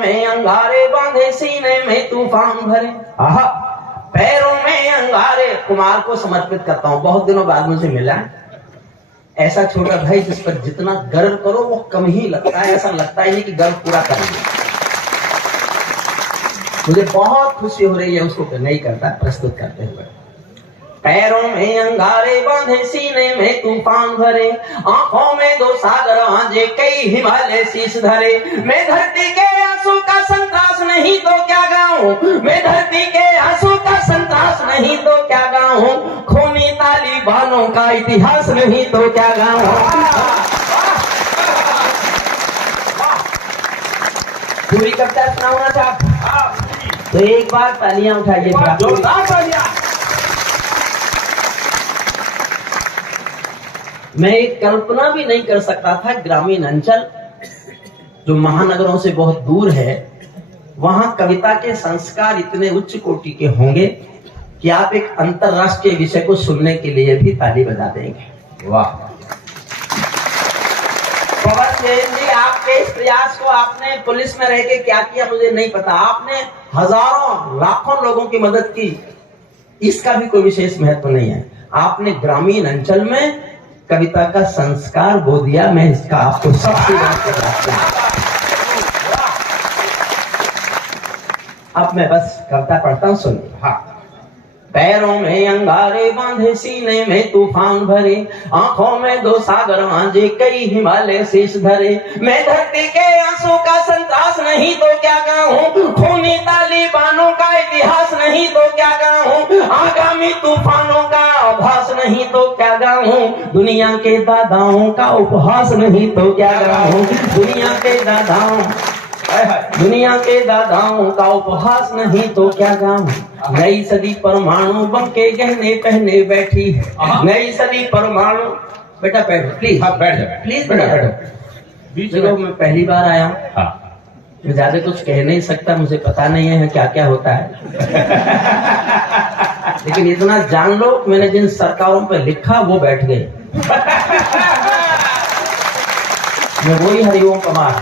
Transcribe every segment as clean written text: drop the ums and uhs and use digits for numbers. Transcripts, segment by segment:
में अंगारे बांधे सीने में तूफान भरे। आहा, पैरों में अंगारे। कुमार को समर्पित करता हूँ, बहुत दिनों बाद मुझे मिला ऐसा छोटा भाई जिस पर जितना गर्व करो वो कम ही लगता है, ऐसा लगता ही नहीं कि गर्व पूरा कर लिया। मुझे बहुत खुशी हो रही है उसको नहीं करता प्रस्तुत करते हुए। पैरों में अंगारे बांधे सीने में तूफान भरे, आंखों में दो सागर आंजे कई हिमालय शीश धरे। मैं धरती के आंसू का संतरास नहीं तो क्या गाऊं, मैं धरती के आंसू का संतरास नहीं तो क्या गाऊं, खूनी तालिबानों का इतिहास नहीं तो क्या गाऊं। पूरी कविता सुनाऊंगा साहब, तो एक बार तालियां उठाइए, जोरदार तालियां। मैं एक कल्पना भी नहीं कर सकता था ग्रामीण अंचल जो महानगरों से बहुत दूर है, वहां कविता के संस्कार इतने उच्च कोटि के होंगे कि आप एक अंतरराष्ट्रीय विषय को सुनने के लिए भी ताली बजा देंगे। वाह पवन जैन जी, आपके इस प्रयास को आपने पुलिस में रह के क्या किया मुझे नहीं पता, आपने हजारों लाखों लोगों की मदद की, इसका भी कोई विशेष महत्व नहीं है। आपने ग्रामीण अंचल में कविता का संस्कार बो दिया, मैं इसका आपको सबसे अब मैं बस कविता पढ़ता हूँ, सुनिए। हाँ, पैरों में अंगारे बांधे सीने में तूफान भरे, आंखों में दो सागर आंजे कई हिमालय शीश धरे। मैं धरती के आंसू का संतरास नहीं तो क्या गाऊं, खूनी तालिबानों का इतिहास नहीं तो क्या गाऊं, आगामी तूफानों का आभास नहीं तो क्या गाऊं, दुनिया के दादाओं का उपहास नहीं तो क्या गाऊं, दुनिया के दादाओं का उपहास नहीं तो क्या गाऊं। नई सदी परमाणु बम के गहने पहने बैठी है, नई सदी परमाणु। बेटा बैठो प्लीज, हाँ बैठ जाओ प्लीज, बेटा बैठो। देखो मैं पहली बार आया हूँ, मैं ज्यादा कुछ कह नहीं सकता, मुझे पता नहीं है क्या क्या होता है लेकिन इतना जान लो मैंने जिन सरकारों पे लिखा वो बैठ गए मैं वही हरिओम कुमार।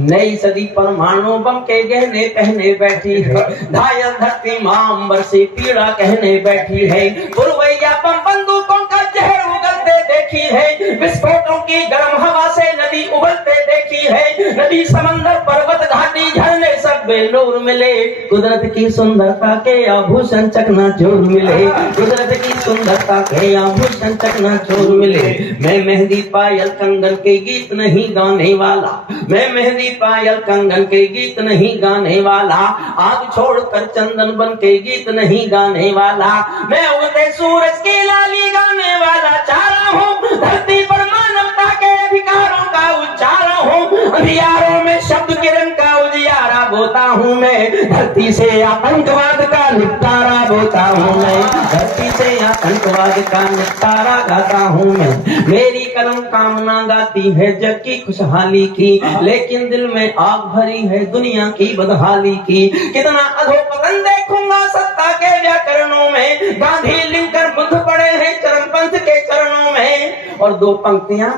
नई सदी परमाणु बम के गहने पहने बैठी है, घायल धरती मां से पीड़ा कहने बैठी है, पुरवैया बम बंदूकों का जहर उगलते देखी है, विस्फोटों की गर्म हवा से नदी उबलते देखी है, नदी समंदर पर्वत घाटी झरने सब बेनूर मिले, कुदरत की सुंदरता के आभूषण चकनाचूर मिले, कुदरत की सुंदरता के आभूषण चकनाचूर मिले। मैं मेहंदी पायल कंगन के गीत नहीं गाने वाला, मैं मेहंदी पायल कंगन के गीत नहीं गाने वाला, आग छोड़कर चंदन बन के गीत नहीं गाने वाला, मैं उगते सूरज की लाली गाने वाला चाह रहा हूँ, धरती पर मानवता के अधिकारों का उच्चारण हूँ, अंधियारों में शब्द किरण का उजियारा बोता हूँ मैं, धरती से आतंकवाद का निपटारा बोता हूँ मैं, धरती से आतंकवाद का निपटारा गाता हूँ मैं। मेरी कलम कामना गाती है जग की खुशहाली की, लेकिन दिल में आग भरी है दुनिया की बदहाली की। कितना अधोपतन देखूंगा सत्ता के व्याकरणों में, गांधी लिंकन बुद्ध पड़े हैं चरमपंथ के चरणों में। और दो पंक्तियां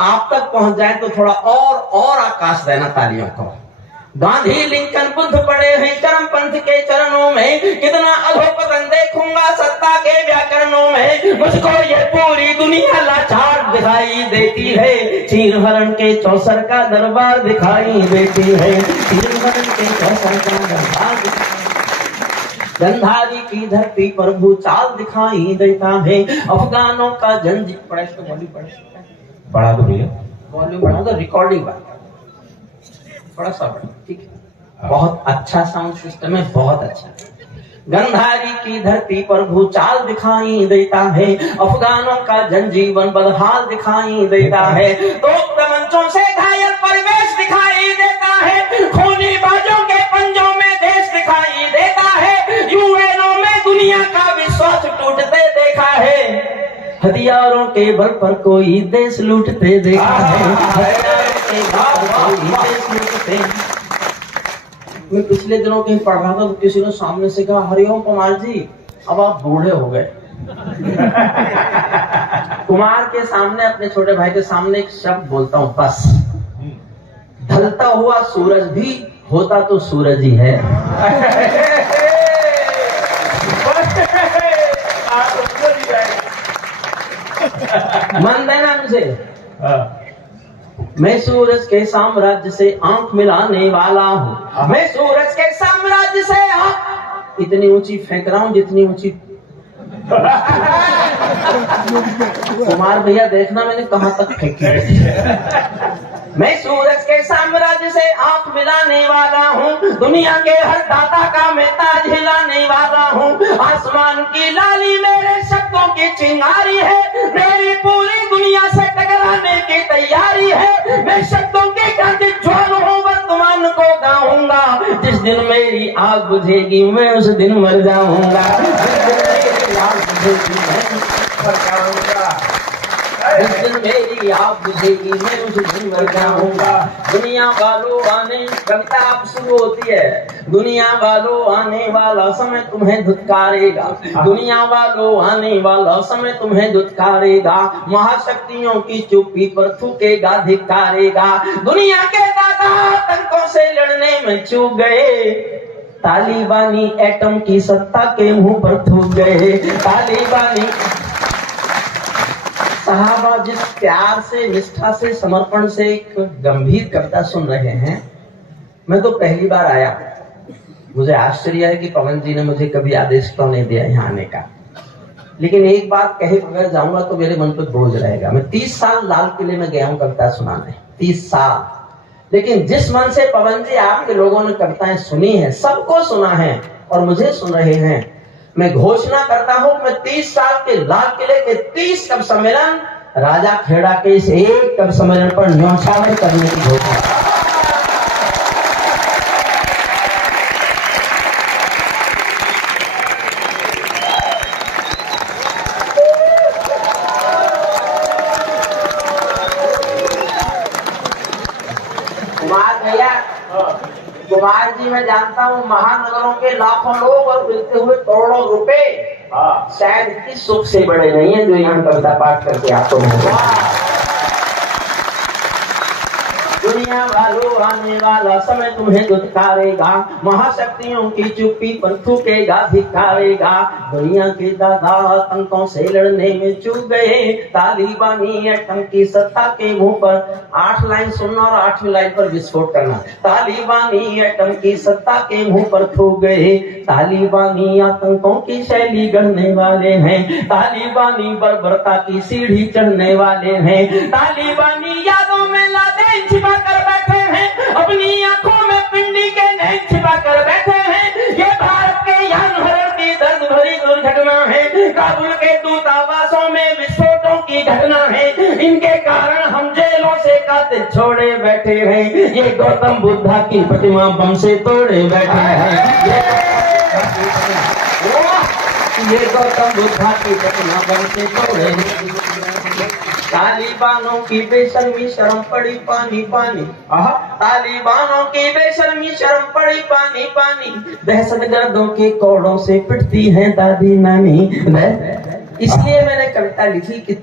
आप तक पहुंच जाए तो थोड़ा और आकाश देना तालियों को। गांधी लिंकन बुद्ध पड़े हैं चरमपंथ के चरणों में, कितना अधोपतन देखूंगा सत्ता के व्याकरणों में। मुझको ये पूरी दुनिया लाचार दिखाई देती है, चीर हरण के चौसर का दरबार दिखाई देती है, चीर हरण के चौसर का दरबार। गंधारी की धरती पर भूचाल दिखाई देता है, अफगानों का जंजीर। बड़ा इसको वॉल्यूम बढ़ा दो भैया, वॉल्यूम बढ़ा दो, रिकॉर्डिंग बड़ा सा बड़ा, ठीक है, बहुत अच्छा साउंड सिस्टम है, बहुत अच्छा। गंधारी की धरती पर भूचाल दिखाई देता है, अफगानों का जनजीवन बदहाल दिखाई देता है, तो तमंचों से घायल परिवेश दिखाई देता है, खूनी बाजों के पंजों में देश दिखाई देता है, यूएनओ में दुनिया का विश्वास टूटते देखा है, हथियारों के बल पर कोई देश लूटते देखा है। मैं पिछले दिनों कहीं पढ़ रहा था तो किसी ने सामने से कहा, हरिओम कुमार जी अब आप बूढ़े हो गए। कुमार के सामने, अपने छोटे भाई के सामने एक शब्द बोलता हूँ बस, ढलता हुआ सूरज भी होता तो सूरज ही है। मन देना मुझे। मैं सूरज के साम्राज्य से आंख मिलाने वाला हूँ। मैं सूरज के साम्राज्य से आंख इतनी ऊंची फेंक रहा हूँ जितनी ऊंची। कुमार भैया देखना मैंने कहां तक फेंकी। मैं सूरज के साम्राज्य से आंख मिलाने वाला हूँ। दुनिया के हर दाता का मैं ताज हिलाने वाला हूँ। आसमान की लाली मेरे शब्दों की चिंगारी है। मेरी पूरी दुनिया से टकराने की तैयारी है। मैं शब्दों के गाते ज्वाल हूँ, वर्तमान को गाऊंगा। जिस दिन मेरी आग बुझेगी मैं उस दिन मर जाऊंगा। जिस दिन मेरी आग बुझेगी मैं उस दिन मर जाऊंगा। दुनिया वालों आने, कविता अब शुरू होती है। दुनिया वालों आने वाला समय तुम्हें धुतकारेगा। दुनिया वालों आने वाला समय तुम्हें धुतकारेगा। महाशक्तियों की चुप्पी पर थूकेगा, धिक्कारेगा। दुनिया के दादा आतंकों से लड़ने में चूक गए। तालिबानी एटम की सत्ता के मुंह पर थूक गए। तालिबानी साहबा जिस प्यार से, निष्ठा से, समर्पण से एक गंभीर कविता सुन रहे हैं। मैं तो पहली बार आया। मुझे आश्चर्य है कि पवन जी ने मुझे कभी आदेश क्यों नहीं दिया यहाँ आने का। लेकिन एक बात कहे बगैर जाऊंगा तो मेरे मन पर बोझ रहेगा। मैं 30 साल लाल किले में गया हूँ कविता सुनाने, 30 साल। लेकिन जिस मन से पवन जी आपके लोगों ने कविताएं सुनी है, सबको सुना है और मुझे सुन रहे हैं, मैं घोषणा करता हूं मैं 30 साल के लाल किले के 30 कवि सम्मेलन राजा खेड़ा के इस एक कवि सम्मेलन पर न्यौछावर करने की घोषणा। कुमार भैया, कुमार जी मैं जानता हूँ महानगरों के लाखों लोग और मिलते हुए करोड़ों रुपए शायद इतनी सुख से बड़े नहीं है जो यहाँ कविता पाठ करके आपको दुनिया वालों आने वाला समय तुम्हें धुतकारेगा। महाशक्तियों की चुप्पी पर थूकेगा, धिक्कारेगा। दुनिया के दादा आतंकों से लड़ने में चूक गए। तालिबानी एटम की सत्ता के मुंह पर 8 लाइन सुनना और 8वीं लाइन पर विस्फोट करना। तालिबानी एटम की सत्ता के मुंह पर थूक गए। तालिबानी आतंकों की शैली गढ़ने वाले हैं। तालिबानी बर्बरता की सीढ़ी चढ़ने वाले हैं। तालिबानी यादों में लादें छिपा कर बैठे हैं। अपनी आंखों में पिंडी के नैन छिपा कर बैठे हैं। ये भारत के यान हरण की दर्द भरी दुर्घटना है। काबुल के दूतावासों में विस्फोटों की घटना है। इनके कारण हम जेलों से कातिल छोड़े बैठे हैं। ये गौतम बुद्धा की प्रतिमा बम से तोड़े बैठे हैं। ये गौतम बुद्धा की प्रतिमा बम से तोड़े। तालिबानों की बेशर्मी शर्म पड़ी पानी पानी। तालिबानों की बेशर्मी शर्म पड़ी पानी पानी। दहशतगर्दों के कोड़ों से पिटती हैं दादी नानी। इसलिए मैंने कविता लिखी कि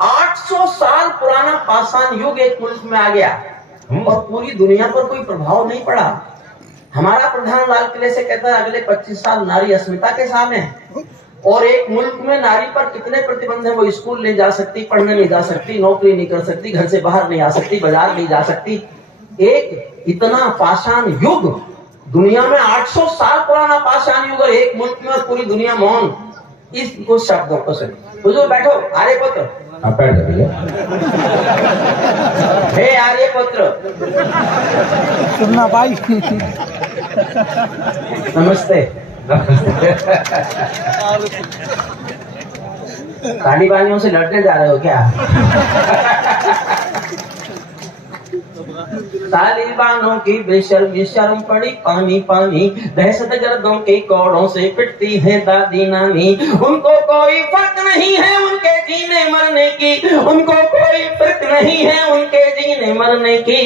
800 साल पुराना पाषाण युग एक मुल्क में आ गया और पूरी दुनिया पर कोई प्रभाव नहीं पड़ा। हमारा प्रधान लाल किले से कहता है अगले 25 साल नारी अस्मिता के सामने। और एक मुल्क में नारी पर कितने प्रतिबंध है। वो स्कूल नहीं जा सकती, पढ़ने नहीं जा सकती, नौकरी नहीं कर सकती, घर से बाहर नहीं आ सकती, बाजार नहीं जा सकती। एक इतना पाषाण युग दुनिया में 800 साल पुराना पाषाण युग और एक मुल्क में और पूरी दुनिया मौन। इस कुछ शब्दों को सुनिए। हुजूर बैठो। आर्यपुत्र आप बैठ जाइए। हे आर्यपुत्र सुनना भाई। नमस्ते। तालिबानियों से लड़ने जा रहे हो क्या? तालिबानों की बेशर्मी शर्म पड़ी पानी पानी। दहशतगर्दों के कोड़ों से पिटती है दादी नानी। उनको कोई फर्क नहीं है उनके जीने मरने की। उनको कोई फर्क नहीं है उनके जीने मरने की।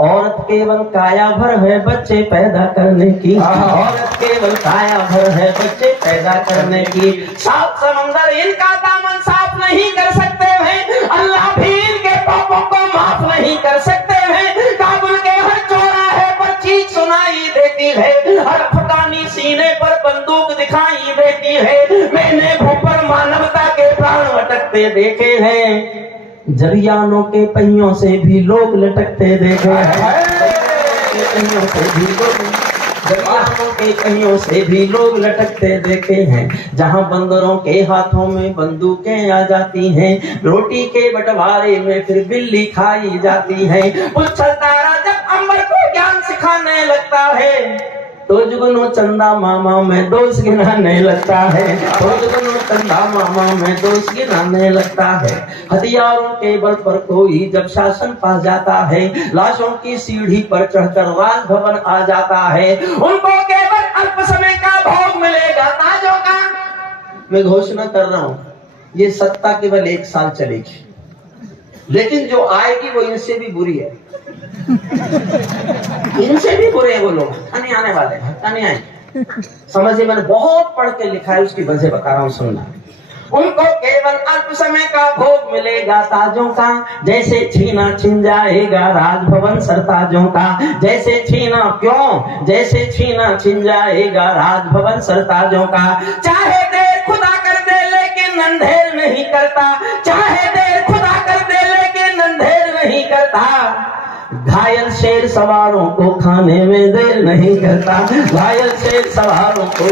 औरत केवल काया भर है बच्चे पैदा करने की। औरत केवल काया भर है बच्चे पैदा करने की। सात समंदर इनका दामन साफ नहीं कर सकते हैं। अल्लाह भी इनके पापों को माफ नहीं कर सकते हैं। काबुल के भटकते देखे हैं, जरियानों के पहियों से भी लोग लटकते देखे हैं, पहियों से भी लोग, जरियानों के पहियों से भी लोग लटकते देखे हैं। जहां बंदरों के हाथों में बंदूकें आ जाती हैं, रोटी के बंटवारे में फिर बिल्ली खाई जाती है। उछल तारा जब अंबर को ज्ञान सिखाने लगता है, तो जुगनू चंदा मामा में दोष गिनाने लगता है, तो जुगनू चंदा मामा में दोष गिनाने लगता है। हथियारों के बल पर कोई जब शासन पा जाता है, लाशों की सीढ़ी पर चढ़कर राजभवन आ जाता है, उनको केवल अल्प समय का भोग मिलेगा ताजों का। मैं घोषणा कर रहा हूं, ये सत्ता केवल 1 साल चलेगी, लेकिन जो आएगी वो इनसे भी बुरी है, इनसे भी बुरे हैं वो लोग, नहीं आने वाले, नहीं आएंगे। समझिए, मैंने बहुत पढ़ के लिखा है, उसकी वजह बता रहा हूं, सुनना। उनको केवल अल्प समय का भोग मिलेगा ताजों का, जैसे छीना छिन जाएगा राजभवन सरताजों का, जैसे छीना, क्यों, जैसे छीना छिन जाएगा राजभवन सरताजों का। चाहे देर खुदा कर दे लेकिन अंधेर नहीं करता, चाहे देर खुदा कर दे लेकिन अंधेर नहीं करता। घायल शेर सवारों को खाने में देर नहीं करता, घायल शेर सवारों को।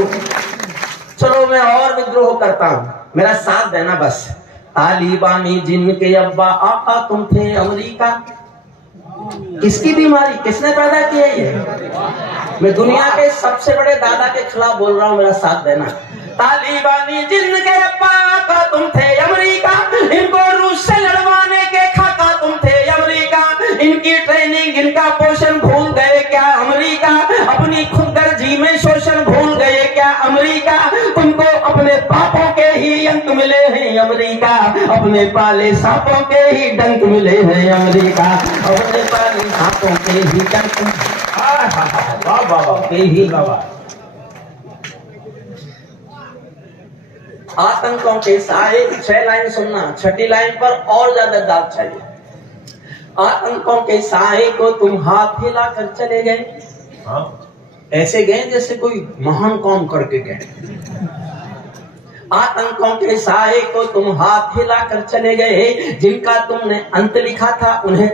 चलो मैं और विद्रोह करता हूँ, मेरा साथ देना बस। तालिबानी जिनके अब्बा आका तुम थे अमेरिका, किसकी बीमारी, किसने पैदा की है ये? मैं दुनिया के सबसे बड़े दादा के खिलाफ बोल रहा हूँ, मेरा साथ देना। तालिबानी जिनके अब्बा आका तुम थे अमेरिका, इनको रूस से लड़वाने के खाका तुम थे अमेरिका। इनकी ट्रेनिंग, इनका पोषण भूल गए क्या अमेरिका? अपनी खुदगर्जी में शोषण भूल गए क्या अमेरिका? तुमको अपने पापों के ही अंक मिले हैं अमेरिका, अपने पाले सांपों के ही डंक मिले हैं अमेरिका, अपने पाले सांपों के ही डंक के ही बाबा। आतंकों के साए, 6 लाइन सुनना, 6ठी लाइन पर और ज्यादा दाग चाहिए। आतंकों के साए को तुम हाथ हिलाकर चले गए, ऐसे गए जैसे कोई महान काम करके गए। आतंकों के साए को तुम हाथ हिलाकर चले गए, जिनका तुमने अंत लिखा था उन्हें।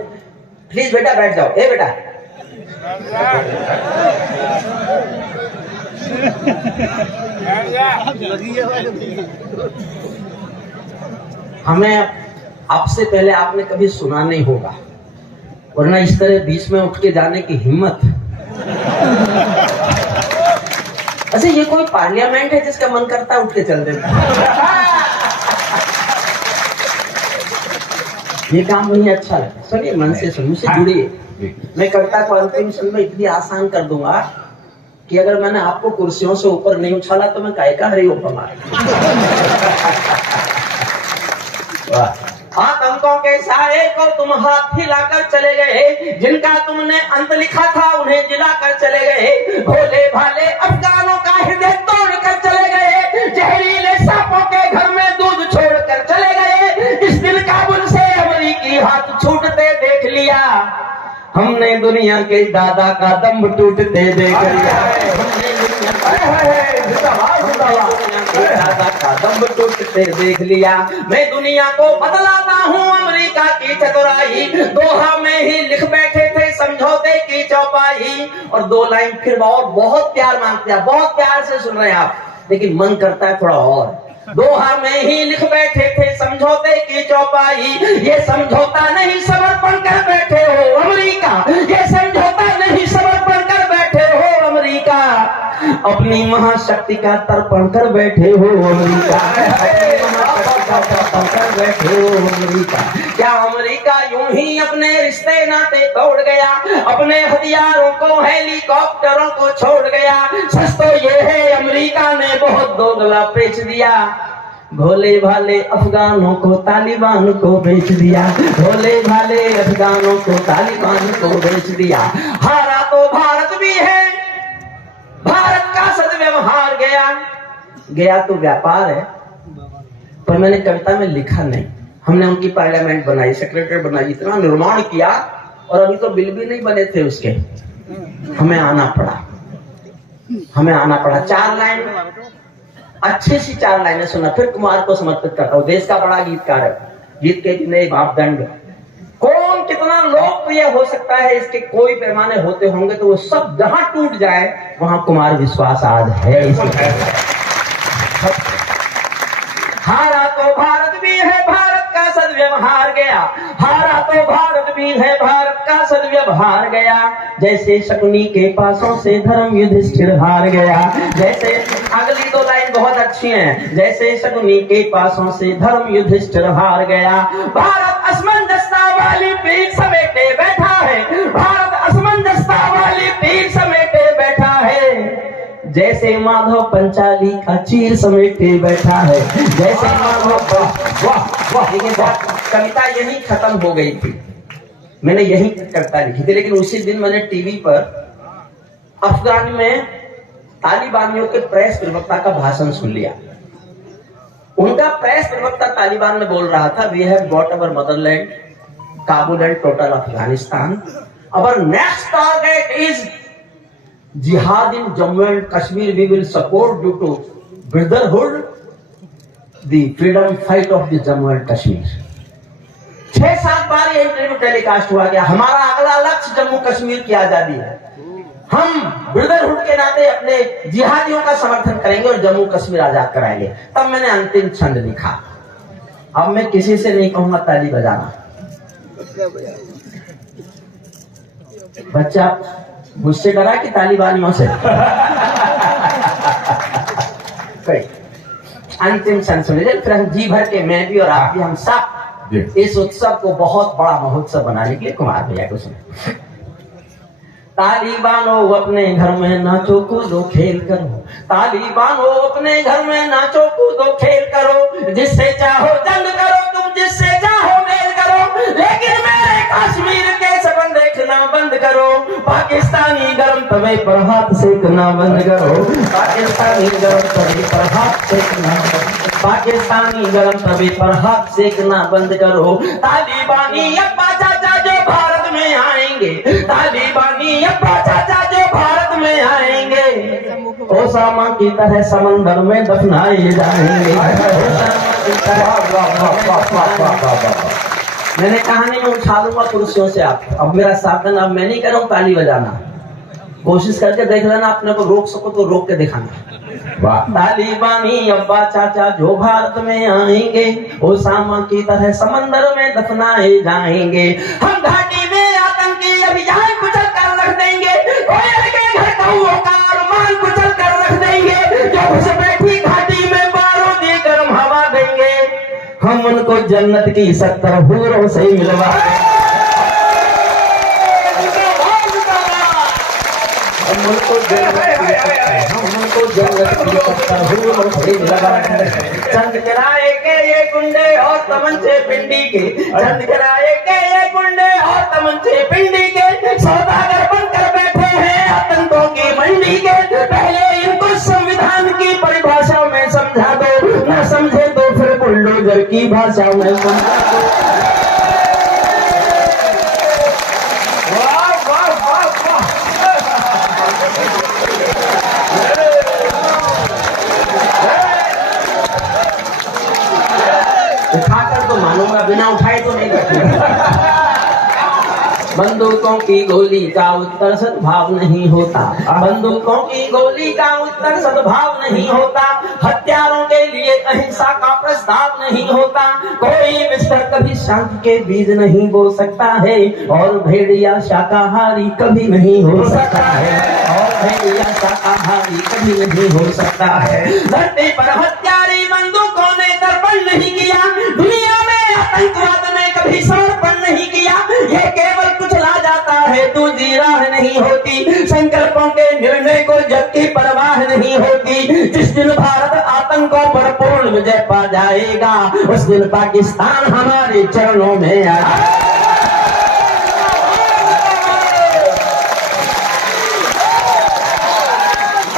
प्लीज बेटा बैठ जाओ, ए बेटा। हमें आपसे पहले आपने कभी सुना नहीं होगा, वरना इस तरह बीच में उठ के जाने की हिम्मत। अच्छा, ये कोई पार्लियामेंट है जिसका मन करता है उठ के चल देता? ये काम मुझे अच्छा लगता है। सुनिए, मन से सुनिए, मुझसे जुड़िए। मैं कविता को अंतिम क्षण में इतनी आसान कर दूंगा कि अगर मैंने आपको कुर्सियों से ऊपर नहीं उछाला तो मैं काय का हरिओम पमार। आतंकों के साए को तुम हाथ हिलाकर चले गए, जिनका तुमने अंत लिखा था उन्हें जिलाकर चले गए। भोले भाले अफगानों का हृदय तोड़कर चले गए, जहरीले सांपों के घर में दूध छोड़कर चले गए। इस दिन काबुल से अमेरिकी हाथ छूटते देख लिया, हमने दुनिया के दादा का दम टूटते देख लिया, हमने दुनिया दादा का दम टूटते देख लिया। मैं दुनिया को बदलाता हूँ अमेरिका की चतुराई, दोहा में ही लिख बैठे थे समझौते की चौपाई। और 2 लाइन फिर और बहुत प्यार मांगते हैं, बहुत प्यार से सुन रहे हैं आप, लेकिन मन करता है थोड़ा और। दोहा में ही लिख बैठे थे समझौते की चौपाई, ये समझौता नहीं समर्पण कर बैठे हो अमेरिका, ये समझौता नहीं समर्पण कर बैठे हो अमेरिका, अपनी महाशक्ति का तर्पण कर बैठे हो अमेरिका, कर बैठे हो अमेरिका। क्या अमेरिका यूं ही अपने रिश्ते नाते तोड़ गया, अपने हथियारों को हेलीकॉप्टरों को छोड़ गया? सच तो ये है अमेरिका ने बहुत दोगला बेच दिया, भोले भाले अफगानों को तालिबान को बेच दिया, भोले भाले अफगानों को तालिबान को बेच दिया। हारा तो भारत भी है, भारत का सद्व्यवहार गया, गया तो व्यापार है, पर मैंने कविता में लिखा नहीं। हमने उनकी पार्लियामेंट बनाई, सेक्रेटरी बनाई, इतना निर्माण किया, और अभी तो बिल भी नहीं बने थे उसके। हमें आना पड़ा, हमें आना पड़ा। 4 लाइन अच्छी सी 4 लाइनें सुना, फिर कुमार को समर्पित करता हूँ। देश का बड़ा गीतकार है, गीत के कितने मापदंड, कौन कितना लोकप्रिय हो सकता है, इसके कोई पैमाने होते होंगे, तो वो सब जहां टूट जाए वहां कुमार विश्वास आज है। हारा तो भारत भी है, भारत का सद्व्यवहार गया, हारा तो भारत भी है, भारत का सद्व्यवहार गया। जैसे शकुनी के पासों से धर्म युधिष्ठिर हार गया, जैसे अगली 2 लाइन बहुत अच्छी हैं, जैसे शकुनी के पासों से धर्म युधिष्ठिर हार गया। भारत असमंजसता वाली पीठ समेटे बैठा है, भारत असमंजसता वाली पीठ समेटे बैठा है। जैसे माधव पंचाली का चीर समेटे बैठा है, जैसे माधव। वाह वाह, लेकिन कविता यही खत्म हो गई थी, मैंने यही कविता लिखी थी। लेकिन उसी दिन मैंने टीवी पर अफगान में तालिबानियों के प्रेस प्रवक्ता का भाषण सुन लिया। उनका प्रेस प्रवक्ता तालिबान में बोल रहा था, we have got our motherland, Kabul and total Afghanistan, our next target is jihad in Jammu and Kashmir, we will support due to brotherhood the freedom fight of the Jammu and Kashmir। 6-7 बार ये interview telecast हुआ गया, हमारा अगला लक्ष्य जम्मू कश्मीर की आजादी है, हम ब्रदरहुड के नाते अपने जिहादियों का समर्थन करेंगे और जम्मू कश्मीर आजाद कराएंगे। तब मैंने अंतिम छंद लिखा, अब मैं किसी से नहीं कहूंगा ताली बजाना। बच्चा मुझसे डरा कि तालिबानियों से? अंतिम छंद सुनिए, फिर हम जी भर के, मैं भी और आप भी, हम सब इस उत्सव को बहुत बड़ा महोत्सव बनाने के लिए कुमार भैया को सुने। तालिबानों अपने घर में नाचो कूदो खेल करो, तालिबानों अपने घर में नाचो कूदो खेल करो, जिससे चाहो जंग करो, तुम जिससे चाहो मेल करो, लेकिन मेरे कश्मीर के सपन देखना बंद करो। पाकिस्तानी गरम तवे पर हाथ सेकना बंद करो, पाकिस्तानी गरम तवे पर हाथ सेकना, पाकिस्तानी गरम तवे पर हाथ सेकना बंद करो। तालिबानी अब्बा चाचा जो भारत में आएंगे, तालिबानी अब्बा चाचा जो भारत में आएंगे, ओसामा की तरह समंदर में दफनाए जाएंगे। मैंने कहानी में उठा लूंगा कुर्सियों से आप, अब मेरा साधन, अब मैं नहीं कर रहा हूँ ताली बजाना, कोशिश करके देख लेना, अपने को रोक सको तो रोक के दिखाना। तालिबानी अब्बा चाचा जो भारत में आएंगे, ओसामा की तरह समंदर में दफनाए जाएंगे। हम घाटी में आतंकी अभियान कुचल कर रख देंगे, कोयल के घर कौओं का अरमान कुचल कर रख देंगे, जो घुस बैठी घाटी में बारूदी गर्म हवा देंगे। हम उनको जन्नत की 70 हूरों से मिलवा, हम उनको जन्नत की 70 हूरों से मिलवा। चंद कराए के ये गुंडे और तमंचे पिंडी के, चंद कराए के ये गुंडे और तमंचे पिंडी के, सौदागर बनकर बैठे हैं आतंकों की मंडी के। पहले इनको संविधान की परिभाषा में समझा दो, न समझे तो फिर बुलडोजर की भाषा में समझा दो। उठाकर तो मानूंगा, बिना उठाए तो नहीं बैठूंगा। बंदूकों की गोली का उत्तर सद्भाव नहीं होता, बंदूकों की गोली का उत्तर सद्भाव नहीं होता, हथियारों के लिए अहिंसा का प्रस्ताव नहीं होता। कोई मिस्टर कभी शांति के बीज नहीं बो सकता है, और भेड़िया शाकाहारी कभी नहीं हो सकता है, और भेड़िया शाकाहारी कभी नहीं हो सकता है। धरती पर हत्यारी बंदूकों ने दर्पण नहीं किया, दुनिया में आतंकवाद ने कभी समर्पण नहीं किया। ये केवल कुचला जाता है, दूसरी राह नहीं होती, संकल्पों के निर्णय को जग की परवाह नहीं होती। जिस दिन भारत आतंकों पर पूर्ण विजय पा जाएगा, उस दिन पाकिस्तान हमारे चरणों में आएगा।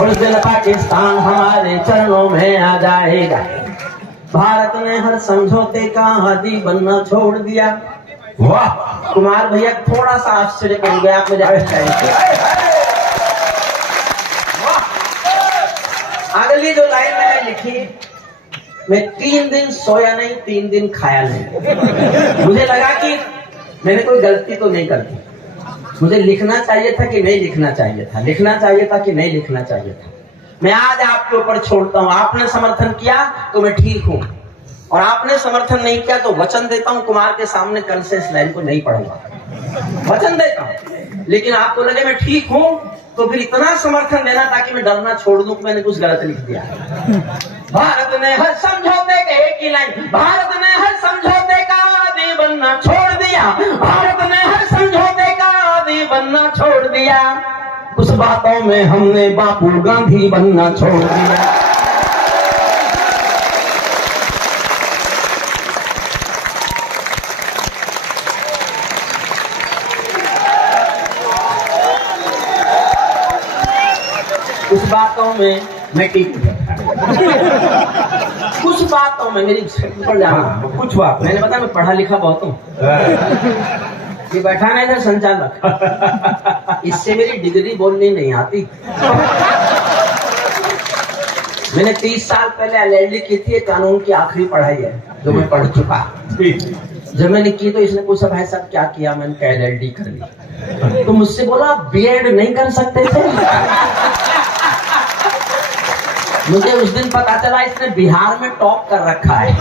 उस दिन पाकिस्तान हमारे चरणों में आ जाएगा। भारत ने हर समझौते का आदी बनना छोड़ दिया। वाह कुमार भैया, थोड़ा सा आश्चर्य कर गया आप मुझे। अगली जो लाइन मैंने लिखी, मैं 3 दिन सोया नहीं, 3 दिन खाया नहीं। मुझे लगा कि मैंने कोई गलती तो नहीं कर दी। मुझे लिखना चाहिए था कि नहीं लिखना चाहिए था, लिखना चाहिए था कि नहीं लिखना चाहिए था। मैं आज आपके ऊपर छोड़ता हूं। आपने समर्थन किया तो मैं ठीक हूं, और आपने समर्थन नहीं किया तो वचन देता हूं कुमार के सामने कल से इस लाइन को नहीं पढ़ूंगा, वचन देता हूं। लेकिन आपको लगे मैं ठीक हूं तो फिर इतना समर्थन देना ताकि मैं डरना छोड़ दूं कि मैंने कुछ गलत लिख दिया। भारत ने हर समझौते के एक ही लाइन, भारत ने हर समझौते का आदी बनना छोड़ दिया, भारत ने हर समझौते का आदी बनना छोड़ दिया। कुछ बातों में हमने बापू गांधी बनना छोड़ दिया। कुछ बातों में मैं टिक कुछ बातों में मेरी पर जाना, कुछ बात मैंने बताया मैं पढ़ा लिखा बहुत हूँ। ये बैठा ना इधर संचालक, इससे मेरी डिग्री बोलनी नहीं आती। मैंने 30 साल पहले LLD की थी, कानून की आखिरी पढ़ाई है जो मैं पढ़ चुका। जब मैंने की तो इसने पूछा भाई साहब क्या किया, मैंने कहा LLD कर ली। तो मुझसे बोला B.Ed नहीं कर सकते थे? मुझे उस दिन पता चला इसने बिहार में टॉप कर रखा है।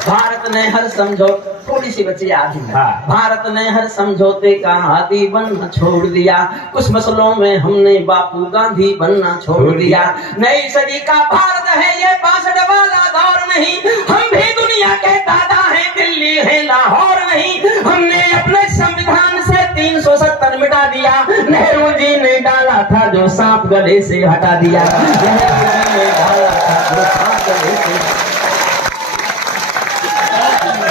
भारत ने हर समझौते, थोड़ी सी बची आधी में। भारत ने हर समझौते का आदी बनना छोड़ दिया, कुछ मसलों में हमने बापू गांधी बनना छोड़ दिया। नई सदी का भारत है ये 62 वाला दौर नहीं, हम भी दुनिया के दादा हैं, दिल्ली है लाहौर नहीं। हमने अपने संविधान से 370 मिटा दिया, नेहरू जी ने डाला था जो सांप गले से हटा दिया। नेहरू जी ने डाला था जो सांप गले से।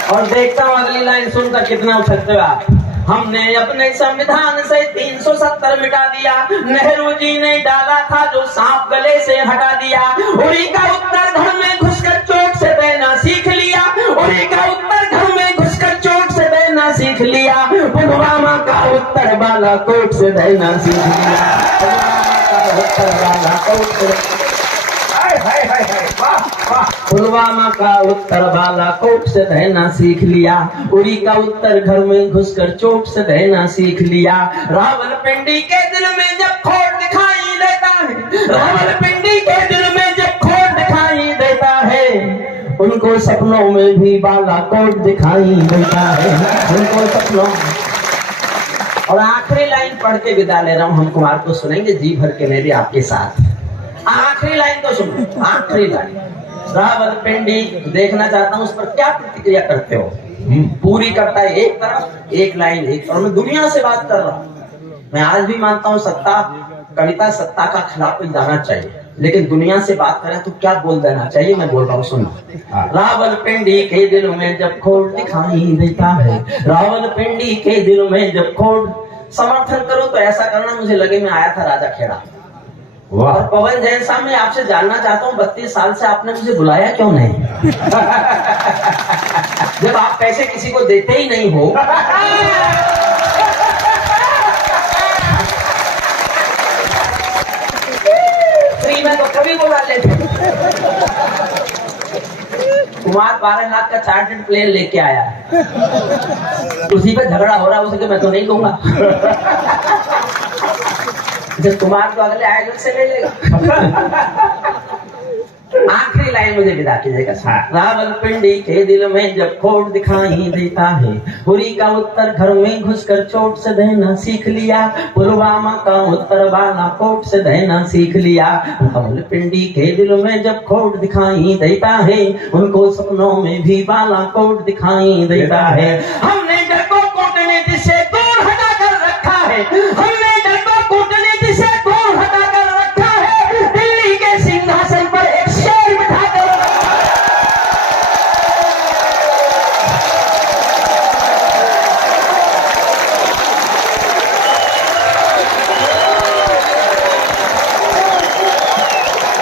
और देखता हूँ अगली लाइन सुनकर कितना उछलते हो आप। हमने अपने संविधान से 370 मिटा दिया, नेहरू जी ने डाला था जो सांप गले से हटा दिया। उरी का उत्तर घर में घुसकर चोट से देना सीख लिया, उरी का उत्तर घर में घुसकर चोट से देना सीख लिया। पुलवामा का उत्तर बालाकोट से देना सीख लिया, पुलवामा का उत्तर बालाकोट से रहना सीख लिया। उरी का उत्तर घर में घुसकर चोट से रहना सीख लिया। रावलपिंडी के दिल में जब खोट दिखाई देता है, रावलपिंडी के दिल में जब खोट दिखाई देता है, उनको सपनों में भी बालाकोट दिखाई देता है, उनको सपनों। और आखिरी लाइन पढ़ के विदा ले रहा हूँ, हम कुमार को सुनेंगे जी भर के मेरे आपके साथ। आखिरी लाइन तो सुनो, आखिरी लाइन। रावलपिंडी देखना चाहता हूँ उस पर क्या प्रतिक्रिया करते हो। पूरी करता है एक तरफ, एक लाइन एक, और मैं दुनिया से बात कर रहा हूँ। मैं आज भी मानता हूँ सत्ता, कविता सत्ता का खिलाफ जाना चाहिए, लेकिन दुनिया से बात करें तो क्या बोल देना चाहिए, मैं बोल रहा हूँ सुनो। रावलपिंडी के दिल में जब खोट दिखाई देता है, रावलपिंडी के दिल में जब खोट। समर्थन करो तो ऐसा करना मुझे लगे मैं आया था राजा खेड़ा। और पवन जैन साहब, मैं आपसे जानना चाहता हूँ 32 साल से आपने मुझे बुलाया क्यों नहीं? जब आप पैसे किसी को देते ही नहीं हो। फ्री में तो कभी बुला लेते। कुमार 12 लाख का चार्टर्ड प्लेन लेके आया है, उसी पे झगड़ा हो रहा है, उसे मैं तो नहीं दूंगा। जब कुमार तो अगले आयोजन से ले लेगा। आखिरी लाइन मुझे विदा कीजिएगा। रावलपिंडी के दिल में जब खोट दिखाई देता है, उरी का उत्तर घर में घुसकर चोट से देना सीख लिया, पुलवामा का उत्तर बालाकोट से देना सीख लिया। रावलपिंडी के दिल में जब खोट दिखाई देता है, उनको सपनों में भी बालाकोट दिखाई देता है। हमने डर को कूटनीति से दूर हटा कर रखा है, हमने